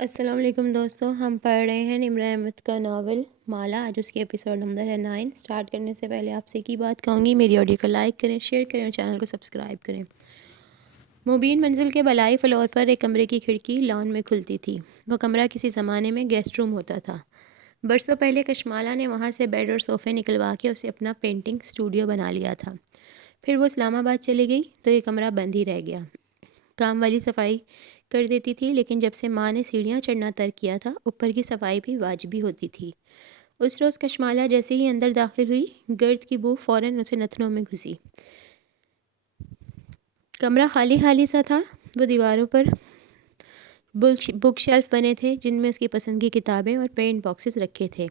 السلام علیکم دوستوں، ہم پڑھ رہے ہیں نمرہ احمد کا ناول مالا۔ آج اس کی ایپیسوڈ نمبر ہے 9۔ سٹارٹ کرنے سے پہلے آپ سے ایک ہی بات کہوں گی، میری آڈیو کو لائک کریں، شیئر کریں اور چینل کو سبسکرائب کریں۔ مبین منزل کے بالائی فلور پر ایک کمرے کی کھڑکی لان میں کھلتی تھی۔ وہ کمرہ کسی زمانے میں گیسٹ روم ہوتا تھا۔ برسوں پہلے کشمالہ نے وہاں سے بیڈ اور صوفے نکلوا کے اسے اپنا پینٹنگ اسٹوڈیو بنا لیا تھا۔ پھر وہ اسلام آباد چلی گئی تو یہ کمرہ بند ہی رہ گیا۔ کام والی صفائی کر دیتی تھی، لیکن جب سے ماں نے سیڑھیاں چڑھنا ترک کیا تھا، اوپر کی صفائی بھی واجبی ہوتی تھی۔ اس روز کشمالہ جیسے ہی اندر داخل ہوئی، گرد کی بو فوراً اسے نتنوں میں گھسی۔ کمرہ خالی خالی سا تھا۔ وہ دیواروں پر بک شیلف بنے تھے جن میں اس کی پسند کی کتابیں اور پینٹ باکسز رکھے تھے۔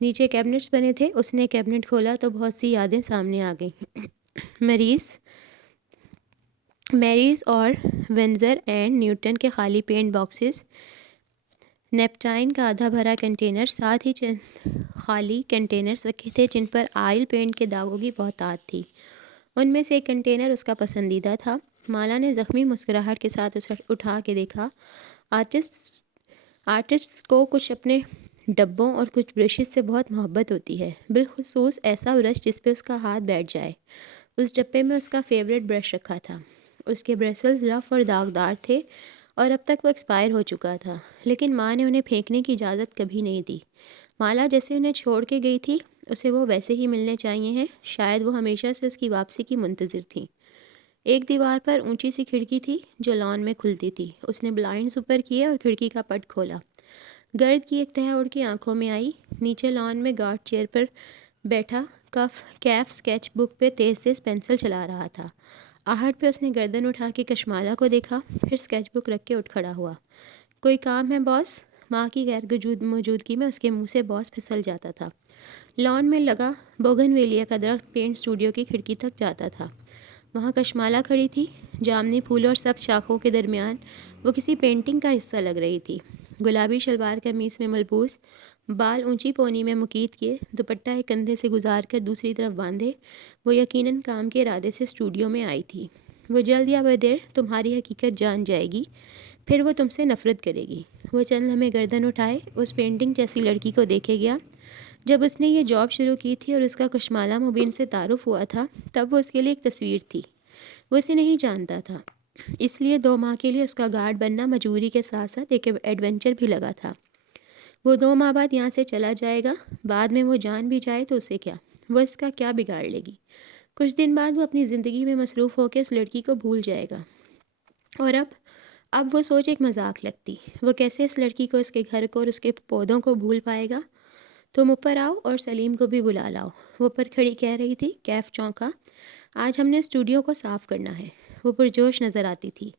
نیچے کیبنٹس بنے تھے۔ اس نے کیبنٹ کھولا تو بہت سی یادیں سامنے آ گئیں۔ میریز اور ونزر اینڈ نیوٹن کے خالی پینٹ باکسز، نیپٹائن کا آدھا بھرا کنٹینر، ساتھ ہی چند خالی کنٹینرز رکھے تھے جن پر آئل پینٹ کے داغوں کی بہتات تھی۔ ان میں سے ایک کنٹینر اس کا پسندیدہ تھا۔ مالا نے زخمی مسکراہٹ کے ساتھ اسے اٹھا کے دیکھا۔ آرٹسٹس کو کچھ اپنے ڈبوں اور کچھ برشز سے بہت محبت ہوتی ہے، بالخصوص ایسا برش جس پہ اس کا ہاتھ بیٹھ جائے۔ اس ڈبے میں اس کا فیوریٹ برش رکھا تھا۔ اس کے برسلز رف اور داغدار تھے اور اب تک وہ ایکسپائر ہو چکا تھا، لیکن ماں نے انہیں پھینکنے کی اجازت کبھی نہیں دی۔ مالا جیسے انہیں چھوڑ کے گئی تھی، اسے وہ ویسے ہی ملنے چاہیے ہیں۔ شاید وہ ہمیشہ سے اس کی واپسی کی منتظر تھی۔ ایک دیوار پر اونچی سی کھڑکی تھی جو لان میں کھلتی تھی۔ اس نے بلائنڈز اوپر کیے اور کھڑکی کا پٹ کھولا۔ گرد کی ایک تہہ اڑ کے آنکھوں میں آئی۔ نیچے لان میں گارڈ چیئر پر بیٹھا کیف اسکیچ بک پہ تیز تیز پینسل چلا رہا تھا۔ آہٹ پہ اس نے گردن اٹھا کے کشمالہ کو دیکھا، پھر اسکیچ بک رکھ کے اٹھ کھڑا ہوا۔ کوئی کام ہے باس؟ ماں کی غیر موجودگی میں اس کے منہ سے باس پھسل جاتا تھا۔ لان میں لگا بوگن ویلیا کا درخت پینٹ اسٹوڈیو کی کھڑکی تک جاتا تھا۔ وہاں کشمالہ کھڑی تھی، جامنی پھولوں اور سبز شاخوں کے درمیان وہ کسی پینٹنگ کا حصہ لگ رہی تھی۔ گلابی شلوار قمیص میں ملبوس، بال اونچی پونی میں مکیت کیے، دوپٹہ ایک کندھے سے گزار کر دوسری طرف باندھے، وہ یقیناً کام کے ارادے سے اسٹوڈیو میں آئی تھی۔ وہ جلد یا بدیر تمہاری حقیقت جان جائے گی، پھر وہ تم سے نفرت کرے گی۔ وہ چند لمحے گردن اٹھائے اس پینٹنگ جیسی لڑکی کو دیکھے گیا۔ جب اس نے یہ جاب شروع کی تھی اور اس کا کشمالہ مبین سے تعارف ہوا تھا، تب وہ اس کے لیے ایک تصویر تھی۔ وہ اسے نہیں جانتا تھا، اس لیے 2 ماہ کے لیے اس کا گارڈ بننا مجبوری کے ساتھ ساتھ ایک ایڈونچر بھی لگا تھا۔ وہ 2 ماہ بعد یہاں سے چلا جائے گا، بعد میں وہ جان بھی جائے تو اسے کیا، وہ اس کا کیا بگاڑ لے گی۔ کچھ دن بعد وہ اپنی زندگی میں مصروف ہو کے اس لڑکی کو بھول جائے گا۔ اور اب وہ سوچ ایک مذاق لگتی۔ وہ کیسے اس لڑکی کو، اس کے گھر کو اور اس کے پودوں کو بھول پائے گا؟ تم اوپر آؤ اور سلیم کو بھی بلا لاؤ، وہ اوپر کھڑی کہہ رہی تھی۔ کیف چونکا۔ آج ہم نے اسٹوڈیو کو صاف کرنا ہے، وہ پرجوش نظر آتی تھی۔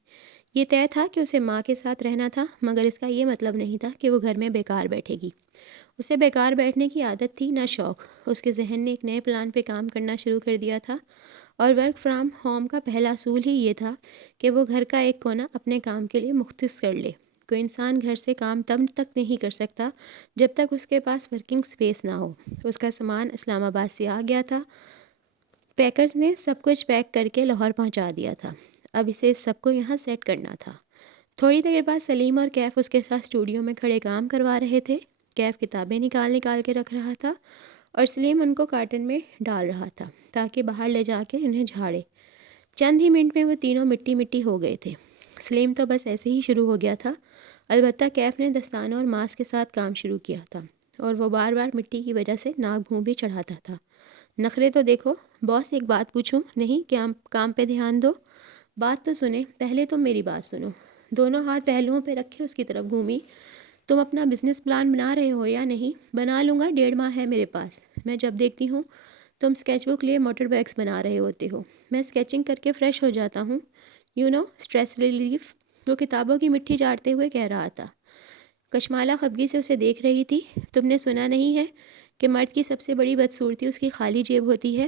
یہ طے تھا کہ اسے ماں کے ساتھ رہنا تھا، مگر اس کا یہ مطلب نہیں تھا کہ وہ گھر میں بیکار بیٹھے گی۔ اسے بیکار بیٹھنے کی عادت تھی، نہ شوق۔ اس کے ذہن نے ایک نئے پلان پہ کام کرنا شروع کر دیا تھا، اور ورک فرام ہوم کا پہلا اصول ہی یہ تھا کہ وہ گھر کا ایک کونا اپنے کام کے لیے مختص کر لے۔ کوئی انسان گھر سے کام تب تک نہیں کر سکتا جب تک اس کے پاس ورکنگ سپیس نہ ہو۔ اس کا سامان اسلام آباد سے آ گیا تھا، پیکرز نے سب کچھ پیک کر کے لاہور پہنچا دیا تھا، اب اسے سب کو یہاں سیٹ کرنا تھا۔ تھوڑی دیر بعد سلیم اور کیف اس کے ساتھ اسٹوڈیو میں کھڑے کام کروا رہے تھے۔ کیف کتابیں نکال کے رکھ رہا تھا اور سلیم ان کو کارٹن میں ڈال رہا تھا تاکہ باہر لے جا کے انہیں جھاڑے۔ چند ہی منٹ میں وہ تینوں مٹی مٹی ہو گئے تھے۔ سلیم تو بس ایسے ہی شروع ہو گیا تھا، البتہ کیف نے دستانوں اور ماسک کے ساتھ کام شروع کیا تھا، اور وہ بار بار مٹی کی وجہ سے ناک بھوں بھی چڑھاتا تھا۔ نخرے تو دیکھو باس، ایک بات پوچھوں؟ نہیں کہ کام پہ دھیان دو؟ بات تو سنیں، پہلے تم میری بات سنو۔ دونوں ہاتھ پہلوؤں پہ رکھے اس کی طرف گھومی۔ تم اپنا بزنس پلان بنا رہے ہو یا نہیں؟ بنا لوں گا، 1.5 ماہ ہے میرے پاس۔ میں جب دیکھتی ہوں تم اسکیچ بک لیے موٹر بائکس بنا رہے ہوتے ہو، میں اسکیچنگ کر کے فریش ہو جاتا ہوں، اسٹریس ریلیف۔ وہ کتابوں کی مٹی چاٹتے ہوئے کہہ رہا تھا۔ کشمالہ خفگی سے اسے دیکھ رہی تھی۔ تم نے سنا نہیں ہے کہ مرد کی سب سے بڑی بدصورتی اس کی خالی جیب ہوتی ہے؟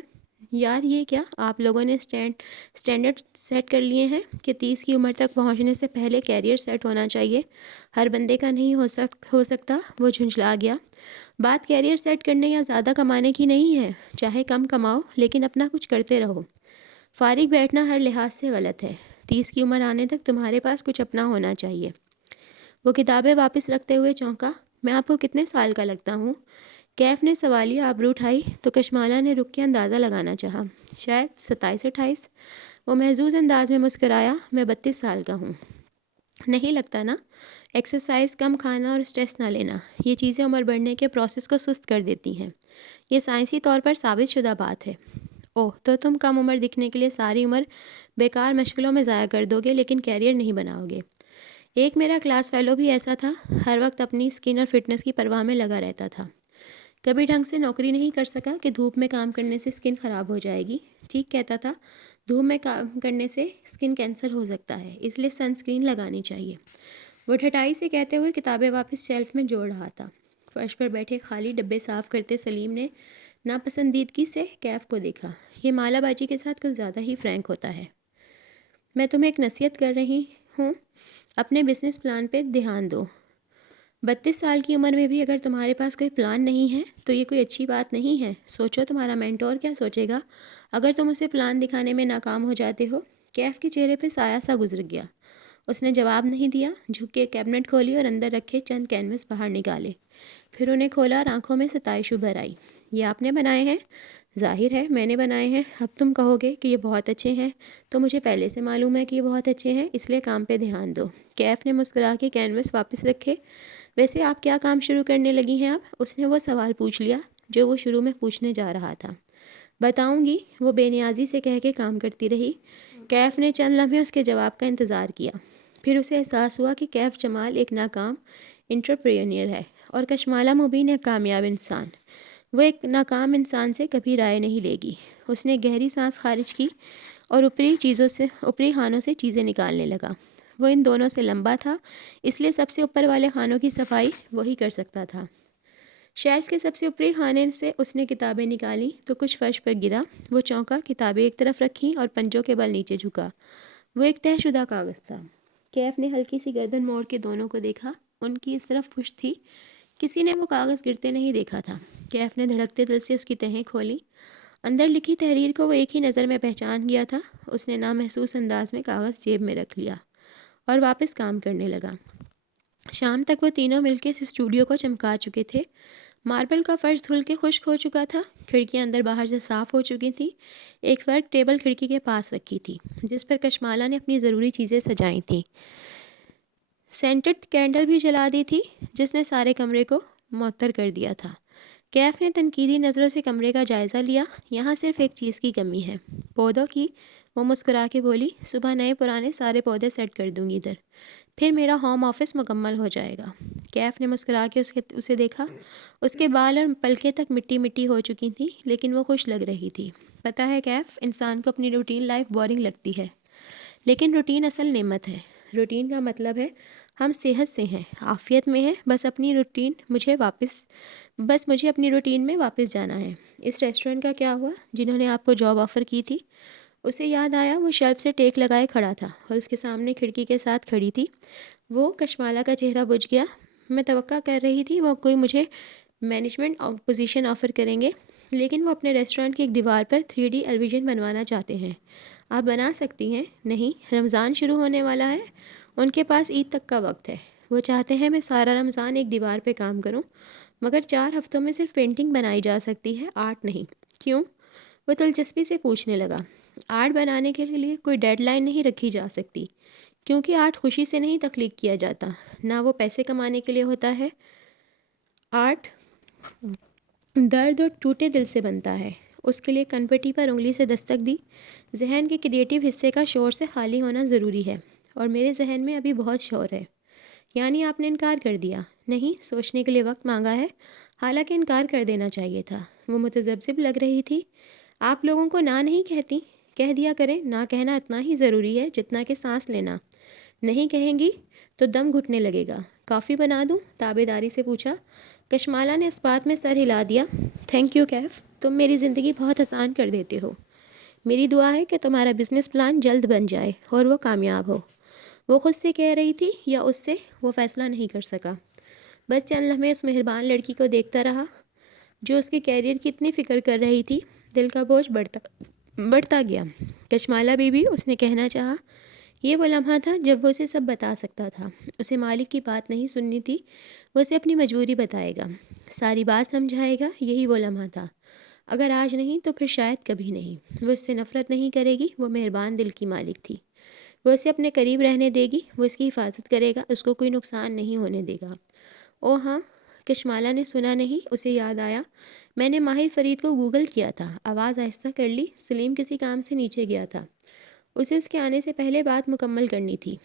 یار یہ کیا آپ لوگوں نے سٹینڈرڈ سیٹ کر لیے ہیں کہ 30 کی عمر تک پہنچنے سے پہلے کیریئر سیٹ ہونا چاہیے؟ ہر بندے کا نہیں ہو سکتا۔ وہ جھنجھلا گیا۔ بات کیریئر سیٹ کرنے یا زیادہ کمانے کی نہیں ہے، چاہے کم کماؤ لیکن اپنا کچھ کرتے رہو۔ فارغ بیٹھنا ہر لحاظ سے غلط ہے۔ 30 کی عمر آنے تک تمہارے پاس کچھ اپنا ہونا چاہیے۔ وہ کتابیں واپس رکھتے ہوئے چونکا۔ میں آپ کو کتنے سال کا لگتا ہوں؟ کیف نے سوالیہ آبرو اٹھائی تو کشمالہ نے رک کے اندازہ لگانا چاہا۔ شاید 27-28۔ وہ محظوظ انداز میں مسکرایا۔ میں 32 سال کا ہوں۔ نہیں لگتا نا؟ ایکسرسائز، کم کھانا اور اسٹریس نہ لینا، یہ چیزیں عمر بڑھنے کے پروسیس کو سست کر دیتی ہیں۔ یہ سائنسی طور پر ثابت شدہ بات ہے۔ اوہ، تو تم کم عمر دکھنے کے لیے ساری عمر بیکار مشغلوں میں ضائع کر دو گے لیکن کیریئر نہیں بناؤ گے۔ ایک میرا کلاس فیلو بھی ایسا تھا، ہر وقت اپنی اسکن اور فٹنس کی پرواہ میں لگا رہتا تھا۔ کبھی ڈھنگ سے نوکری نہیں کر سکا کہ دھوپ میں کام کرنے سے اسکن خراب ہو جائے گی۔ ٹھیک کہتا تھا، دھوپ میں کام کرنے سے اسکن کینسر ہو سکتا ہے، اس لیے سن اسکرین لگانی چاہیے۔ وہ ٹھٹائی سے کہتے ہوئے کتابیں واپس شیلف میں جوڑ رہا تھا۔ فرش پر بیٹھے خالی ڈبے صاف کرتے سلیم نے ناپسندیدگی سے کیف کو دیکھا۔ یہ مالا باجی کے ساتھ کچھ زیادہ ہی فرینک ہوتا ہے۔ میں تمہیں ایک نصیحت کر رہی ہوں، اپنے بزنس پلان پہ دھیان دو۔ 32 سال کی عمر میں بھی اگر تمہارے پاس کوئی پلان نہیں ہے تو یہ کوئی اچھی بات نہیں ہے۔ سوچو تمہارا مینٹور کیا سوچے گا اگر تم اسے پلان دکھانے میں ناکام ہو جاتے ہو۔ کیف کے چہرے پہ سایہ سا گزر گیا۔ اس نے جواب نہیں دیا، جھک کے کیبنٹ کھولی اور اندر رکھے چند کینوس باہر نکالے، پھر انہیں کھولا اور آنکھوں میں ستائش ابھر آئی۔ یہ آپ نے بنائے ہیں؟ ظاہر ہے میں نے بنائے ہیں۔ اب تم کہو گے کہ یہ بہت اچھے ہیں، تو مجھے پہلے سے معلوم ہے کہ یہ بہت اچھے ہیں، اس لیے کام پہ دھیان دو۔ کیف نے مسکرا کے کینوس واپس رکھے۔ ویسے آپ کیا کام شروع کرنے لگی ہیں اب؟ اس نے وہ سوال پوچھ لیا جو وہ شروع میں پوچھنے جا رہا تھا۔ بتاؤں گی، وہ بے نیازی سے کہہ کے کام کرتی رہی۔ کیف نے چند لمحے اس کے جواب کا انتظار کیا، پھر اسے احساس ہوا کہ کیف جمال ایک ناکام انٹرپرینیور ہے اور کشمالہ مبین ایک کامیاب انسان۔ وہ ایک ناکام انسان سے کبھی رائے نہیں لے گی۔ اس نے گہری سانس خارج کی اور اوپری خانوں سے چیزیں نکالنے لگا۔ وہ ان دونوں سے لمبا تھا، اس لیے سب سے اوپر والے خانوں کی صفائی وہی کر سکتا تھا۔ شیلف کے سب سے اوپری خانے سے اس نے کتابیں نکالیں تو کچھ فرش پر گرا۔ وہ چونکا، کتابیں ایک طرف رکھیں اور پنجوں کے بل نیچے جھکا۔ وہ ایک طے شدہ کاغذ تھا۔ کیف نے ہلکی سی گردن موڑ کے دونوں کو دیکھا، ان کی اس طرف پشت تھی، کسی نے وہ کاغذ گرتے نہیں دیکھا تھا۔ کیف نے دھڑکتے دل سے اس کی تہیں کھولیں۔ اندر لکھی تحریر کو وہ ایک ہی نظر میں پہچان گیا تھا۔ اس نے نامحسوس انداز میں کاغذ جیب میں رکھ لیا اور واپس کام کرنے لگا۔ شام تک وہ تینوں مل کے اس اسٹوڈیو کو چمکا چکے تھے۔ ماربل کا فرش دھل کے خشک ہو چکا تھا، کھڑکیاں اندر باہر سے صاف ہو چکی تھیں۔ ایک فرق ٹیبل کھڑکی کے پاس رکھی تھی جس پر کشمالہ نے اپنی ضروری چیزیں سجائی تھیں۔ سینٹڈ کینڈل بھی جلا دی تھی جس نے سارے کمرے کو معطر کر دیا تھا۔ کیف نے تنقیدی نظروں سے کمرے کا جائزہ لیا۔ یہاں صرف ایک چیز کی کمی ہے، پودوں کی۔ وہ مسکرا کے بولی، صبح نئے پرانے سارے پودے سیٹ کر دوں گی ادھر، پھر میرا ہوم آفس مکمل ہو جائے گا۔ کیف نے مسکرا کے اسے دیکھا۔ اس کے بال اور پلکیں تک مٹی مٹی ہو چکی تھیں لیکن وہ خوش لگ رہی تھی۔ پتہ ہے کیف، انسان کو اپنی روٹین لائف بورنگ لگتی ہے، لیکن روٹین اصل نعمت ہے۔ روٹین کا مطلب ہے ہم صحت سے ہیں، عافیت میں ہیں، بس مجھے اپنی روٹین میں واپس جانا ہے۔ اس ریسٹورنٹ کا کیا ہوا جنہوں نے آپ کو جاب آفر کی تھی؟ اسے یاد آیا وہ شیلف سے ٹیک لگائے کھڑا تھا اور اس کے سامنے کھڑکی کے ساتھ کھڑی تھی۔ وہ کشمالہ کا چہرہ بجھ گیا۔ میں توقع کر رہی تھی وہ کوئی مجھے مینجمنٹ پوزیشن آفر کریں گے، لیکن وہ اپنے ریسٹورنٹ کی ایک دیوار پر 3D ایلیویژن بنوانا چاہتے ہیں۔ آپ بنا سکتی ہیں؟ نہیں، رمضان شروع ہونے والا ہے، ان کے پاس عید تک کا وقت ہے۔ وہ چاہتے ہیں میں سارا رمضان ایک دیوار پہ کام کروں، مگر 4 ہفتوں میں صرف پینٹنگ بنائی جا سکتی ہے، آرٹ نہیں۔ کیوں؟ وہ دلچسپی سے پوچھنے لگا۔ آرٹ بنانے کے لیے کوئی ڈیڈ لائن نہیں رکھی جا سکتی، کیونکہ آرٹ خوشی سے نہیں تخلیق کیا جاتا، نہ وہ پیسے کمانے کے لیے ہوتا ہے۔ آرٹ درد اور ٹوٹے دل سے بنتا ہے۔ اس کے لیے کنپٹی پر انگلی سے دستک دی۔ ذہن کے کریٹیو حصے کا شور سے خالی ہونا ضروری ہے، اور میرے ذہن میں ابھی بہت شور ہے۔ یعنی آپ نے انکار کر دیا؟ نہیں، سوچنے کے لیے وقت مانگا ہے، حالانکہ انکار کر دینا چاہیے تھا۔ وہ متذبذب لگ رہی تھی۔ آپ لوگوں کو نہ نہیں کہتی؟ کہہ دیا کریں، نہ کہنا اتنا ہی ضروری ہے جتنا کہ سانس لینا۔ نہیں کہیں گی تو دم گھٹنے لگے گا۔ کافی بنا دوں؟ تابع داری سے پوچھا۔ کشمالہ نے اس بات میں سر ہلا دیا۔ تھینک یو کیف، تم میری زندگی بہت آسان کر دیتے ہو۔ میری دعا ہے کہ تمہارا بزنس پلان جلد بن جائے اور وہ کامیاب ہو۔ وہ خود سے کہہ رہی تھی یا اس سے؟ وہ فیصلہ نہیں کر سکا۔ بس چند لمحے اس مہربان لڑکی کو دیکھتا رہا جو اس کے کیریئر کی اتنی فکر کر رہی تھی۔ دل کا بوجھ بڑھتا گیا۔ کشمالہ بی بی، اس نے کہنا چاہا، یہ وہ لمحہ تھا جب وہ اسے سب بتا سکتا تھا۔ اسے مالک کی بات نہیں سننی تھی، وہ اسے اپنی مجبوری بتائے گا، ساری بات سمجھائے گا۔ یہی وہ لمحہ تھا، اگر آج نہیں تو پھر شاید کبھی نہیں۔ وہ اس سے نفرت نہیں کرے گی، وہ مہربان دل کی مالک تھی۔ وہ اسے اپنے قریب رہنے دے گی، وہ اس کی حفاظت کرے گا، اس کو کوئی نقصان نہیں ہونے دے گا۔ او ہاں، کشمالہ نے سنا نہیں، اسے یاد آیا، میں نے ماہر فرید کو گوگل کیا تھا۔ آواز آہستہ کر لی، سلیم کسی کام سے نیچے گیا تھا، اسے اس کے آنے سے پہلے بات مکمل کرنی تھی۔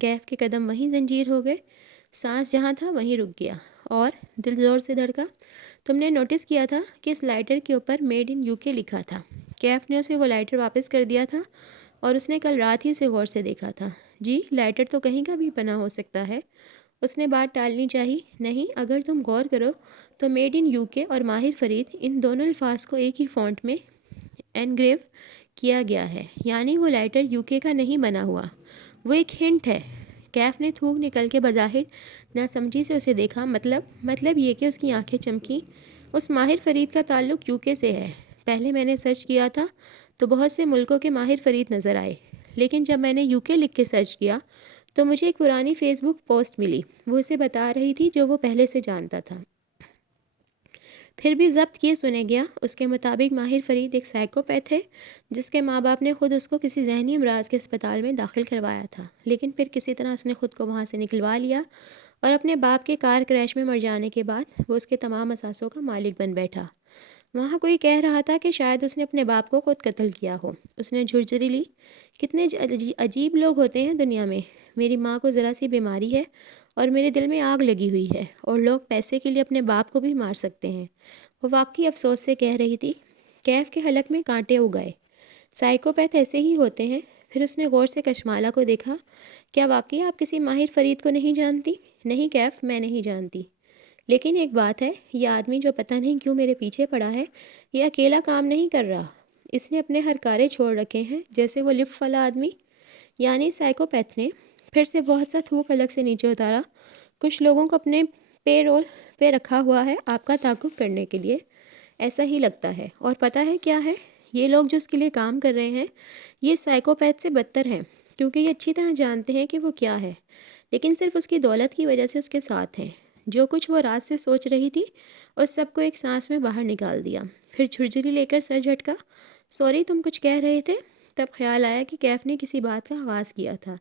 کیف کے قدم وہیں زنجیر ہو گئے، سانس جہاں تھا وہیں رک گیا، اور دل زور سے دھڑکا۔ تم نے نوٹس کیا تھا کہ اس لائٹر کے اوپر میڈ ان یو کے لکھا تھا؟ کیف نے اسے وہ لائٹر واپس کر دیا تھا، اور اس نے کل رات ہی اسے غور سے دیکھا تھا۔ جی، لائٹر تو کہیں کا بھی بنا ہو سکتا ہے۔ اس نے بات ٹالنی چاہی۔ نہیں، اگر تم غور کرو تو میڈ ان یو کے اور ماہر فرید، ان دونوں الفاظ کو ایک ہی فونٹ میں انگریو کیا گیا ہے، یعنی وہ لائٹر یو کے کا نہیں بنا ہوا، وہ ایک ہنٹ ہے۔ کیف نے تھوک نکل کے بظاہر ناسمجھی سے اسے دیکھا۔ مطلب یہ کہ اس کی آنکھیں چمکی۔ اس ماہر فرید کا تعلق یو کے سے ہے۔ پہلے میں نے سرچ کیا تھا تو بہت سے ملکوں کے ماہر فرید نظر آئے، لیکن جب میں نے یو کے لکھ کے سرچ کیا تو مجھے ایک پرانی فیس بک پوسٹ ملی، وہ اسے بتا رہی تھی جو وہ پہلے سے جانتا تھا۔ پھر بھی ضبط کیے سنے گیا۔ اس کے مطابق ماہر فرید ایک سائیکوپیتھ ہے، جس کے ماں باپ نے خود اس کو کسی ذہنی امراض کے اسپتال میں داخل کروایا تھا، لیکن پھر کسی طرح اس نے خود کو وہاں سے نکلوا لیا، اور اپنے باپ کے کار کریش میں مر جانے کے بعد وہ اس کے تمام اثاثوں کا مالک بن بیٹھا۔ وہاں کوئی کہہ رہا تھا کہ شاید اس نے اپنے باپ کو خود قتل کیا ہو۔ اس نے جھرجھری لی۔ کتنے عجیب لوگ ہوتے ہیں دنیا میں۔ میری ماں کو ذرا سی بیماری ہے اور میرے دل میں آگ لگی ہوئی ہے، اور لوگ پیسے کے لیے اپنے باپ کو بھی مار سکتے ہیں۔ وہ واقعی افسوس سے کہہ رہی تھی۔ کیف کے حلق میں کانٹے اگائے۔ سائیکوپیتھ ایسے ہی ہوتے ہیں۔ پھر اس نے غور سے کشمالہ کو دیکھا۔ کیا واقعی آپ کسی ماہر فرید کو نہیں جانتی؟ نہیں کیف، میں نہیں جانتی، لیکن ایک بات ہے، یہ آدمی جو پتہ نہیں کیوں میرے پیچھے پڑا ہے، یہ اکیلا کام نہیں کر رہا۔ اس نے اپنے ہر کارے چھوڑ رکھے ہیں، جیسے وہ لفٹ والا آدمی، یعنی سائیکوپیتھ نے۔ پھر سے بہت سا تھوک الگ سے نیچے اتارا۔ کچھ لوگوں کو اپنے پے رول پہ رکھا ہوا ہے آپ کا تعاقب کرنے کے لیے، ایسا ہی لگتا ہے۔ اور پتہ ہے کیا ہے؟ یہ لوگ جو اس کے لیے کام کر رہے ہیں، یہ سائیکوپیتھ سے بدتر ہیں، کیونکہ یہ اچھی طرح جانتے ہیں کہ وہ کیا ہے، لیکن صرف اس کی دولت کی وجہ سے اس کے ساتھ ہیں۔ جو کچھ وہ رات سے سوچ رہی تھی، اس سب کو ایک سانس میں باہر نکال دیا۔ پھر جھرجھری لے کر سر جھٹکا۔ سوری، تم کچھ کہہ رہے تھے؟ تب خیال آیا کہ کیف نے کسی بات کا آغاز کیا تھا۔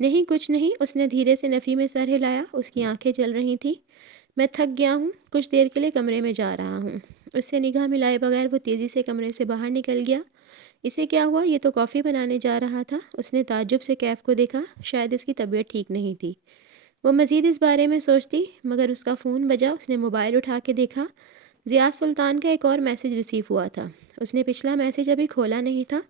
نہیں، کچھ نہیں، اس نے دھیرے سے نفی میں سر ہلایا۔ اس کی آنکھیں جل رہی تھیں۔ میں تھک گیا ہوں، کچھ دیر کے لیے کمرے میں جا رہا ہوں۔ اس سے نگاہ ملائے بغیر وہ تیزی سے کمرے سے باہر نکل گیا۔ اسے کیا ہوا؟ یہ تو کافی بنانے جا رہا تھا۔ اس نے تعجب سے کیف کو دیکھا، شاید اس کی طبیعت ٹھیک نہیں تھی۔ وہ مزید اس بارے میں سوچتی، مگر اس کا فون بجا۔ اس نے موبائل اٹھا کے دیکھا، ضیاء سلطان کا ایک اور میسج ریسیو ہوا تھا۔ اس نے پچھلا میسج ابھی کھولا نہیں تھا،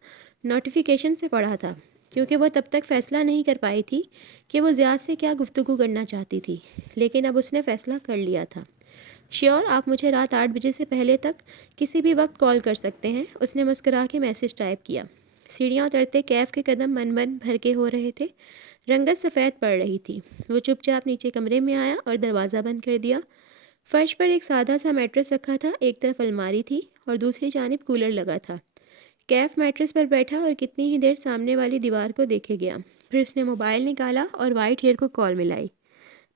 نوٹیفیکیشن سے پڑھا تھا، کیونکہ وہ تب تک فیصلہ نہیں کر پائی تھی کہ وہ ضیاء سے کیا گفتگو کرنا چاہتی تھی، لیکن اب اس نے فیصلہ کر لیا تھا۔ شیور، آپ مجھے رات 8 بجے سے پہلے تک کسی بھی وقت کال کر سکتے ہیں۔ اس نے مسکرا کے میسج ٹائپ کیا۔ سیڑھیاں اترتے کیف کے قدم من بھر کے ہو رہے تھے، رنگت سفید پڑ رہی تھی۔ وہ چپ چاپ نیچے کمرے میں آیا اور دروازہ بند کر دیا۔ فرش پر ایک سادہ سا میٹرس رکھا تھا، ایک طرف الماری تھی اور دوسری جانب کولر لگا تھا۔ کیف میٹرس پر بیٹھا اور کتنی ہی دیر سامنے والی دیوار کو دیکھے گیا۔ پھر اس نے موبائل نکالا اور وائٹ ہیئر کو کال ملائی۔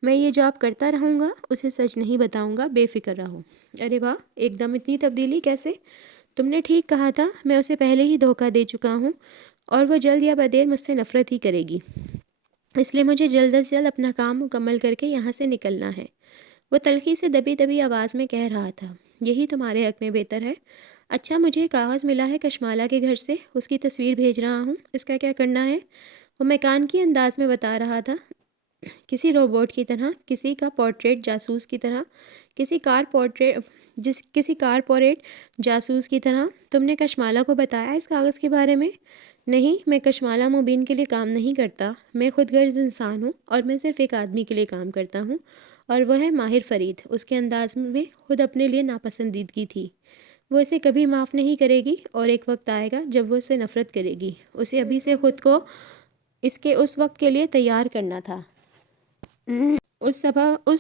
میں یہ جاب کرتا رہوں گا، اسے سچ نہیں بتاؤں گا، بے فکر رہو۔ ارے واہ، ایک دم اتنی تبدیلی کیسے؟ تم نے ٹھیک کہا تھا، میں اسے پہلے ہی دھوکہ دے چکا ہوں، اور وہ جلد یا بدیر مجھ سے نفرت ہی کرے گی، اس لیے مجھے جلد از جلد اپنا کام مکمل کر کے یہاں سے نکلنا ہے۔ وہ تلخی سے دبی دبی آواز میں کہہ رہا تھا۔ یہی تمہارے حق میں بہتر ہے۔ اچھا، مجھے کاغذ ملا ہے کشمالہ کے گھر سے، اس کی تصویر بھیج رہا ہوں، اس کا کیا کرنا ہے؟ وہ میکانیکی انداز میں بتا رہا تھا، کسی روبوٹ کی طرح، کسی کا پورٹریٹ جاسوس کی طرح، کسی کارپوریٹ جاسوس کی طرح۔ تم نے کشمالہ کو بتایا اس کاغذ کے بارے میں؟ نہیں، میں کشمالہ مبین کے لیے کام نہیں کرتا، میں خود غرض انسان ہوں، اور میں صرف ایک آدمی کے لیے کام کرتا ہوں، اور وہ ہے ماہر فرید۔ اس کے انداز میں خود اپنے لیے ناپسندیدگی تھی۔ وہ اسے کبھی معاف نہیں کرے گی، اور ایک وقت آئے گا جب وہ اسے نفرت کرے گی۔ اسے ابھی سے خود کو اس وقت کے لیے تیار کرنا تھا۔ اس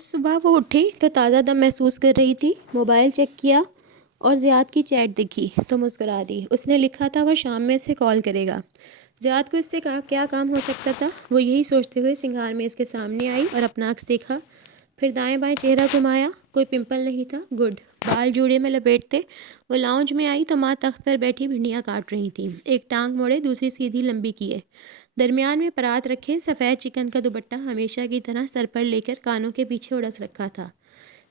صبح وہ اٹھی تو تازہ دم محسوس کر رہی تھی۔ موبائل چیک کیا اور زیاد کی چیٹ دکھی تو مسکرا دی۔ اس نے لکھا تھا وہ شام میں اسے کال کرے گا۔ زیاد کو اس سے کیا کام ہو سکتا تھا، وہ یہی سوچتے ہوئے سنگھار میں اس کے سامنے آئی اور اپنا عکس دیکھا، پھر دائیں بائیں چہرہ گھمایا، کوئی پمپل نہیں تھا، گڈ۔ بال جوڑے میں لپیٹتے وہ لاؤنج میں آئی تو ماں تخت پر بیٹھی بھنڈیاں کاٹ رہی تھیں، ایک ٹانگ موڑے دوسری سیدھی لمبی کیے، درمیان میں پرات رکھے سفید چکن کا دوپٹہ ہمیشہ کی طرح سر پر لے کر کانوں کے پیچھے اڑس رکھا تھا۔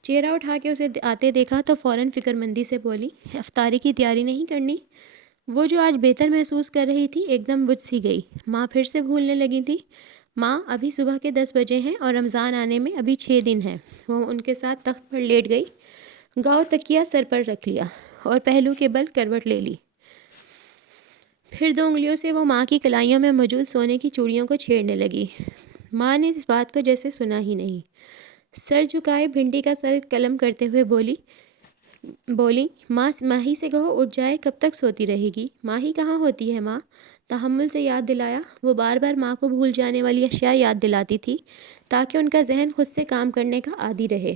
چہرہ اٹھا کے اسے آتے دیکھا تو فوراً فکر مندی سے بولی، افطاری کی تیاری نہیں کرنی؟ وہ جو آج بہتر محسوس کر رہی تھی ایک دم بجھ سی گئی۔ ماں پھر سے بھولنے لگی تھی، ماں ابھی صبح کے 10 بجے ہیں اور رمضان آنے میں ابھی 6 دن ہیں۔ وہ ان کے ساتھ تخت پر لیٹ گئی، گاؤ تکیہ سر پر رکھ لیا اور پہلو کے بل کروٹ لے لی، پھر 2 انگلیوں سے وہ ماں کی کلائیوں میں موجود سونے کی چوڑیوں کو چھیڑنے لگی۔ ماں نے اس بات کو جیسے سنا ہی نہیں، سر جھکائے بھنڈی کا سر قلم کرتے ہوئے بولی ماہی سے کہو اٹھ جائے، کب تک سوتی رہے گی؟ ماہی کہاں ہوتی ہے ماں؟ تحمل سے یاد دلایا۔ وہ بار بار ماں کو بھول جانے والی اشیاء یاد دلاتی تھی تاکہ ان کا ذہن خود سے کام کرنے کا عادی رہے۔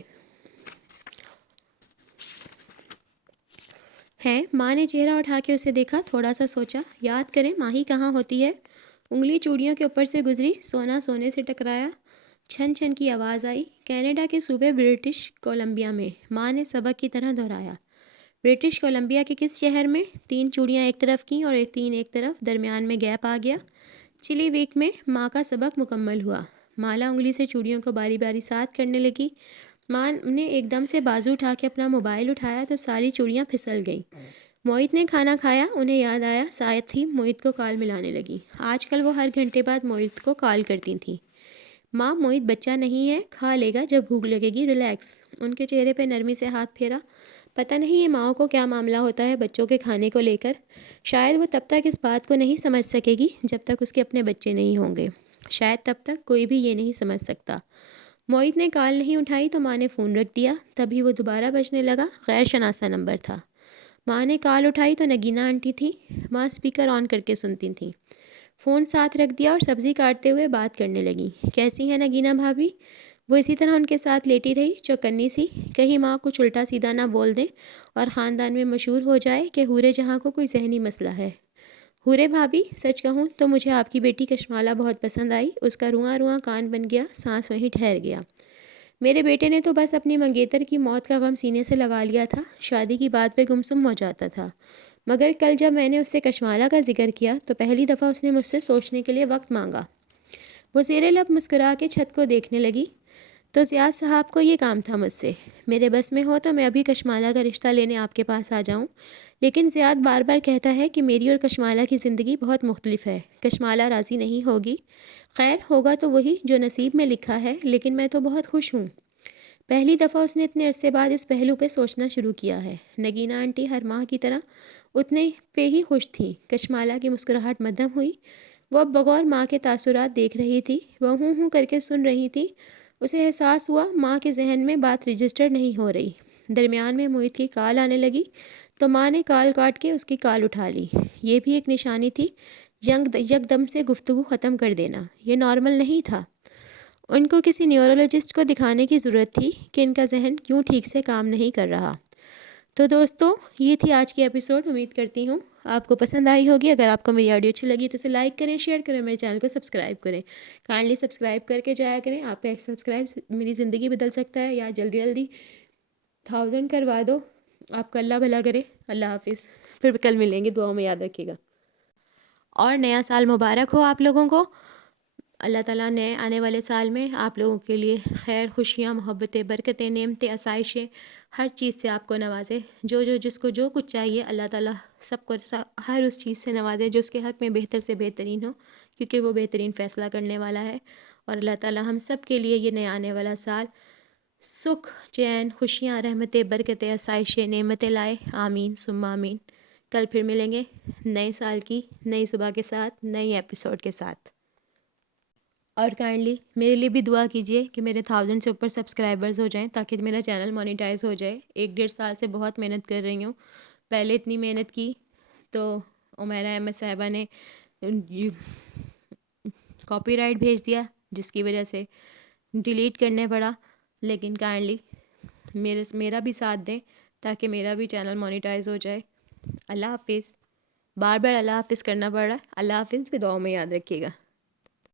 ہے ماں نے چہرہ اٹھا کے اسے دیکھا، تھوڑا سا سوچا، یاد کریں ماہی کہاں ہوتی ہے؟ انگلی چوڑیوں کے اوپر سے گزری، سونا سونے سے ٹکرایا، چھن چھن کی آواز آئی۔ کینیڈا کے صوبے برٹش کولمبیا میں، ماں نے سبق کی طرح دہرایا۔ برٹش کولمبیا کے کس شہر میں؟ 3 چوڑیاں ایک طرف کیں اور 3 ایک طرف، درمیان میں گیپ آ گیا۔ چلی ویک میں ماں کا سبق مکمل ہوا۔ مالا انگلی سے چوڑیوں کو باری باری ساتھ کرنے لگی۔ ماں نے ایک دم سے بازو اٹھا کے اپنا موبائل اٹھایا تو ساری چوڑیاں پھسل گئیں۔ موہت نے کھانا کھایا، انہیں یاد آیا، ساتھ ہی موہت کو کال ملانے لگی۔ آج کل وہ ہر گھنٹے بعد موہت کو کال کرتی تھیں۔ ماں موہت بچہ نہیں ہے، کھا لے گا جب بھوک لگے گی، ریلیکس۔ ان کے چہرے پہ نرمی سے ہاتھ پھیرا۔ پتہ نہیں یہ ماؤں کو کیا معاملہ ہوتا ہے بچوں کے کھانے کو لے کر، شاید وہ تب تک اس بات کو نہیں سمجھ سکے گی جب تک اس کے اپنے بچے نہیں ہوں گے، شاید تب تک کوئی بھی یہ نہیں سمجھ سکتا۔ موہت نے کال نہیں اٹھائی تو ماں نے فون رکھ دیا، تبھی وہ دوبارہ بجنے لگا، غیر شناسہ نمبر تھا۔ ماں نے کال اٹھائی تو نگینہ آنٹی تھی۔ ماں اسپیکر آن کر کے سنتی تھیں، فون ساتھ رکھ دیا اور سبزی کاٹتے ہوئے بات کرنے لگیں۔ کیسی ہیں نگینہ بھابھی؟ وہ اسی طرح ان کے ساتھ لیٹی رہی، چوکنی سی، کہیں ماں کچھ الٹا سیدھا نہ بول دیں اور خاندان میں مشہور ہو جائے کہ حورے جہاں کو کوئی ذہنی مسئلہ ہے۔ حورے بھابھی، سچ کہوں تو مجھے آپ کی بیٹی کشمالہ بہت پسند آئی، اس کا رواں رواں کان بن گیا، سانس وہیں ٹھہر گیا۔ میرے بیٹے نے تو بس اپنی منگیتر کی موت کا غم سینے سے لگا لیا تھا، شادی کی بات پہ گمسم ہو جاتا تھا، مگر کل جب میں نے اس سے کشمالہ کا ذکر کیا تو پہلی دفعہ اس نے مجھ سے سوچنے کے لیے وقت مانگا۔ وہ زیر لب مسکرا کے چھت کو دیکھنے لگی۔ تو زیاد صاحب کو یہ کام تھا مجھ سے، میرے بس میں ہو تو میں ابھی کشمالہ کا رشتہ لینے آپ کے پاس آ جاؤں، لیکن زیاد بار بار کہتا ہے کہ میری اور کشمالہ کی زندگی بہت مختلف ہے، کشمالہ راضی نہیں ہوگی۔ خیر ہوگا تو وہی جو نصیب میں لکھا ہے، لیکن میں تو بہت خوش ہوں۔ پہلی دفعہ اس نے اتنے عرصے بعد اس پہلو پہ سوچنا شروع کیا ہے۔ نگینہ آنٹی ہر ماہ کی طرح اتنے پہ ہی خوش تھیں۔ کشمالہ کی مسکراہٹ مدھم ہوئی، وہ اب بغور ماں کے تاثرات دیکھ رہی تھی، وہ ہوں ہوں کر کے سن رہی تھی۔ اسے احساس ہوا ماں کے ذہن میں بات رجسٹر نہیں ہو رہی۔ درمیان میں موہت کی کال آنے لگی تو ماں نے کال کاٹ کے اس کی کال اٹھا لی۔ یہ بھی ایک نشانی تھی، یک دم سے گفتگو ختم کر دینا، یہ نارمل نہیں تھا۔ ان کو کسی نیورولوجسٹ کو دکھانے کی ضرورت تھی کہ ان کا ذہن کیوں ٹھیک سے کام نہیں کر رہا۔ تو دوستو، یہ تھی آج کی ایپیسوڈ، امید کرتی ہوں آپ کو پسند آئی ہوگی۔ اگر آپ کو میری آڈیو اچھی لگی تو اسے لائک کریں، شیئر کریں، میرے چینل کو سبسکرائب کریں، کائنڈلی سبسکرائب کر کے جایا کریں۔ آپ کا ایک سبسکرائب میری زندگی بدل سکتا ہے، یا جلدی جلدی 1000 کروا دو۔ آپ کا اللہ بھلا کرے۔ اللہ حافظ، پھر کل ملیں گے، دعاؤں میں یاد رکھیے گا، اور نیا سال مبارک ہو آپ لوگوں کو۔ اللہ تعالیٰ نئے آنے والے سال میں آپ لوگوں کے لیے خیر، خوشیاں، محبتیں، برکتیں، نعمتیں، آسائشیں، ہر چیز سے آپ کو نوازے۔ جس کو جو کچھ چاہیے اللہ تعالیٰ سب کو ہر اس چیز سے نوازے جو اس کے حق میں بہتر سے بہترین ہو، کیونکہ وہ بہترین فیصلہ کرنے والا ہے۔ اور اللہ تعالیٰ ہم سب کے لیے یہ نیا آنے والا سال سکھ، چین، خوشیاں، رحمتیں، برکتیں، آسائشیں، نعمتیں لائے، آمین ثم آمین۔ کل پھر ملیں گے نئے سال کی نئی صبح کے ساتھ، نئی ایپیسوڈ کے ساتھ۔ اور کائنڈلی میرے لیے بھی دعا کیجیے کہ میرے 1000 سے اوپر سبسکرائبرز ہو جائیں تاکہ میرا چینل مونیٹائز ہو جائے۔ 1.5 سال سے بہت محنت کر رہی ہوں، پہلے اتنی محنت کی تو عمیرہ احمد صاحبہ نے کاپی رائٹ بھیج دیا، جس کی وجہ سے ڈیلیٹ کرنے پڑا، لیکن کائنڈلی میرا بھی ساتھ دیں تاکہ میرا بھی چینل مونیٹائز ہو جائے۔ اللہ حافظ۔ بار بار اللہ حافظ کرنا پڑ رہا ہے. اللہ حافظ، بھی دعاؤں میں یاد رکھیے گا.